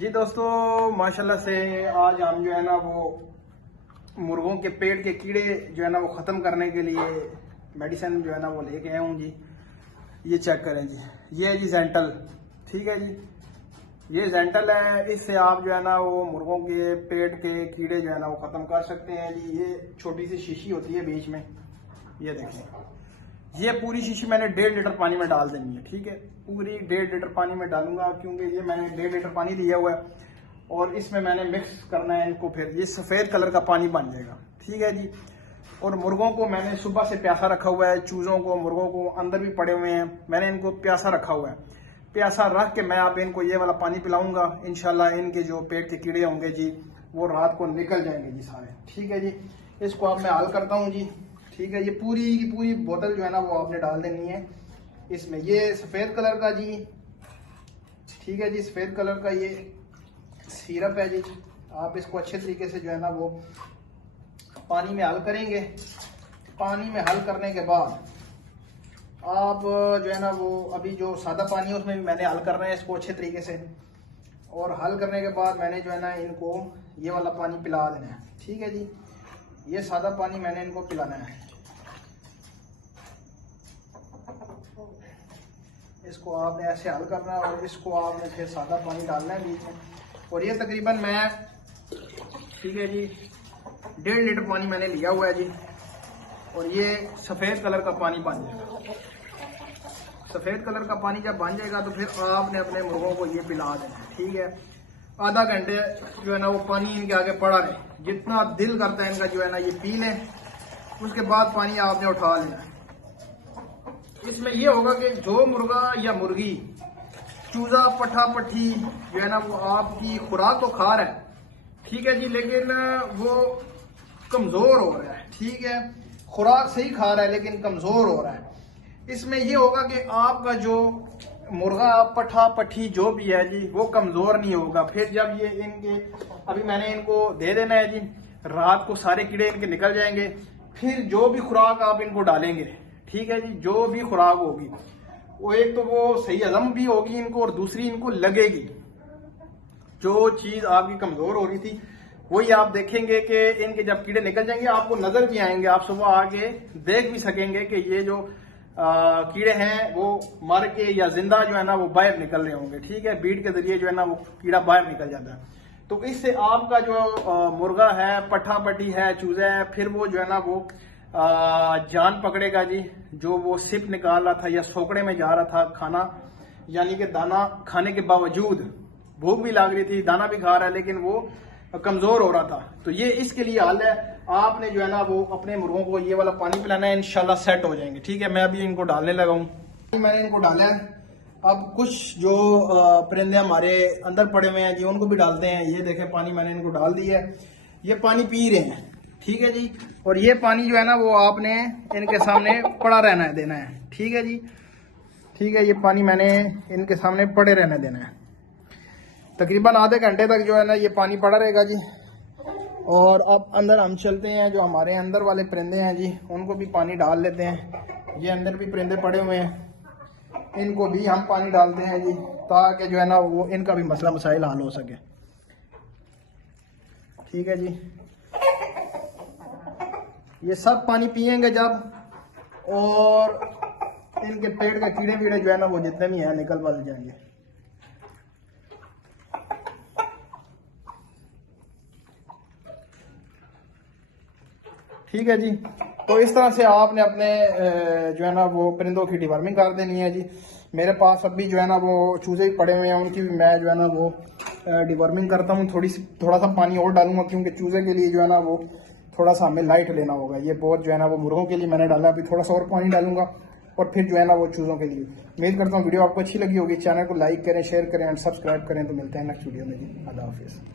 जी दोस्तों, माशाल्लाह से आज हम जो है ना वो मुर्गों के पेट के कीड़े जो है ना वो ख़त्म करने के लिए मेडिसिन जो है ना वो लेके आया हूँ जी। ये चेक करें जी, ये है जी जेंटल। ठीक है जी, ये जेंटल है। इससे आप जो है ना वो मुर्गों के पेट के कीड़े जो है ना वो ख़त्म कर सकते हैं जी। ये छोटी सी शीशी होती है बीच में, ये देखें। ये पूरी शीशी मैंने 1.5 लीटर पानी में डाल देनी है। ठीक है, पूरी 1.5 लीटर पानी में डालूंगा क्योंकि ये मैंने 1.5 लीटर पानी लिया हुआ है और इसमें मैंने मिक्स करना है इनको। फिर ये सफ़ेद कलर का पानी बन जाएगा। ठीक है जी। और मुर्गों को मैंने सुबह से प्यासा रखा हुआ है, चूज़ों को, मुर्गों को अंदर भी पड़े हुए हैं, मैंने इनको प्यासा रखा हुआ है। प्यासा रख के मैं आप इनको ये वाला पानी पिलाऊंगा। इंशाल्लाह इनके जो पेट के कीड़े होंगे जी वो रात को निकल जाएंगे जी सारे। ठीक है जी, इसको अब मैं हल करता हूँ जी। ठीक है, ये पूरी की पूरी बोतल जो है ना वो आपने डाल देनी है इसमें। ये सफ़ेद कलर का जी, ठीक है जी, सफ़ेद कलर का ये सिरप है जी। आप इसको अच्छे तरीके से जो है ना वो पानी में हल करेंगे। पानी में हल करने के बाद आप जो है ना वो अभी जो सादा पानी है उसमें भी मैंने हल करना है इसको अच्छे तरीके से। और हल करने के बाद मैंने जो है ना इनको ये वाला पानी पिला देना है। ठीक है जी, ये सादा पानी मैंने इनको पिलाना है। इसको आपने ऐसे हल करना है और इसको आपने फिर सादा पानी डालना है बीच में। और ये तकरीबन मैं, ठीक है जी, 1.5 लीटर पानी मैंने लिया हुआ है जी। और ये सफ़ेद कलर का पानी बन जाएगा। सफ़ेद कलर का पानी जब बन जाएगा तो फिर आपने अपने मुर्गों को ये पिला देना है। ठीक है, आधा घंटे जो है ना वो पानी इनके आगे पड़ा रहे, जितना दिल करता है इनका जो है ना ये पी लें। उसके बाद पानी आपने उठा लेना है। इसमें ये होगा कि जो मुर्गा या मुर्गी चूजा पट्ठा पट्टी जो है ना वो आपकी खुराक तो खा रहा है, ठीक है जी, लेकिन वो कमजोर हो रहा है। ठीक है, खुराक सही खा रहा है लेकिन कमजोर हो रहा है। इसमें ये होगा कि आपका जो मुर्गा पट्ठा पट्टी जो भी है जी वो कमजोर नहीं होगा। फिर जब ये इनके, अभी मैंने इनको दे देना है जी, रात को सारे कीड़े इनके निकल जाएंगे। फिर जो भी खुराक आप इनको डालेंगे, ठीक है जी, जो भी खुराक होगी वो एक तो वो सही हजम भी होगी इनको और दूसरी इनको लगेगी। जो चीज आपकी कमजोर हो रही थी वही आप देखेंगे कि इनके जब कीड़े निकल जाएंगे आपको नजर भी आएंगे। आप सुबह आके देख भी सकेंगे कि ये जो कीड़े हैं वो मर के या जिंदा जो है ना वो बाहर निकल रहे होंगे। ठीक है, बीट के जरिए जो है ना वो कीड़ा बाहर निकल जाता है। तो इससे आपका जो मुर्गा है, पट्ठा पट्टी है, चूजा है, फिर वो जो है ना वो जान पकड़ेगा जी। जो वो सिप निकाल रहा था या सोकड़े में जा रहा था खाना, यानी कि दाना खाने के बावजूद भूख भी लग रही थी, दाना भी खा रहा है लेकिन वो कमजोर हो रहा था। तो ये इसके लिए हाल है। आपने जो है ना वो अपने मुर्गों को ये वाला पानी पिलाना है, इंशाल्लाह सेट हो जाएंगे। ठीक है, मैं अभी इनको डालने लगा हूँ। मैंने इनको डाला है। अब कुछ जो परिंदे हमारे अंदर पड़े हुए हैं जी उनको भी डालते हैं। ये देखें, पानी मैंने इनको डाल दिया है, ये पानी पी रहे हैं। ठीक है जी, और ये पानी जो है ना वो आपने इनके सामने पड़ा रहना है, देना है। ठीक है जी, ठीक है, ये पानी मैंने इनके सामने पड़े रहने देना है। तकरीबन आधे घंटे तक जो है ना ये पानी पड़ा रहेगा जी। और अब अंदर हम चलते हैं, जो हमारे अंदर वाले परिंदे हैं जी उनको भी पानी डाल लेते हैं। ये अंदर भी परिंदे पड़े हुए हैं, इनको भी हम पानी डालते हैं जी, ताकि जो है ना वो इनका भी मसला मसाइल हल हो सके। ठीक है जी, ये सब पानी पिएंगे जब, और इनके पेट के कीड़े वीड़े जो है ना वो जितने भी हैं निकल बल जाएंगे। ठीक है जी, तो इस तरह से आपने अपने जो है ना वो परिंदों की डिवर्मिंग कर देनी है जी। मेरे पास अभी जो है ना वो चूजे ही पड़े हुए हैं, उनकी भी मैं जो है ना वो डिवर्मिंग करता हूँ। थोड़ा सा पानी और डालूंगा क्योंकि चूजे के लिए जो है ना वो थोड़ा सा हमें लाइट लेना होगा। ये बहुत जो है ना वो मुर्गों के लिए मैंने डाला, अभी थोड़ा सा और पानी डालूंगा और फिर जो है ना वो चूज़ों के लिए। उम्मीद करता हूँ वीडियो आपको अच्छी लगी होगी। चैनल को लाइक करें, शेयर करें एंड सब्सक्राइब करें। तो मिलते हैं नेक्स्ट वीडियो में जी। अल्लाह हाफिज़।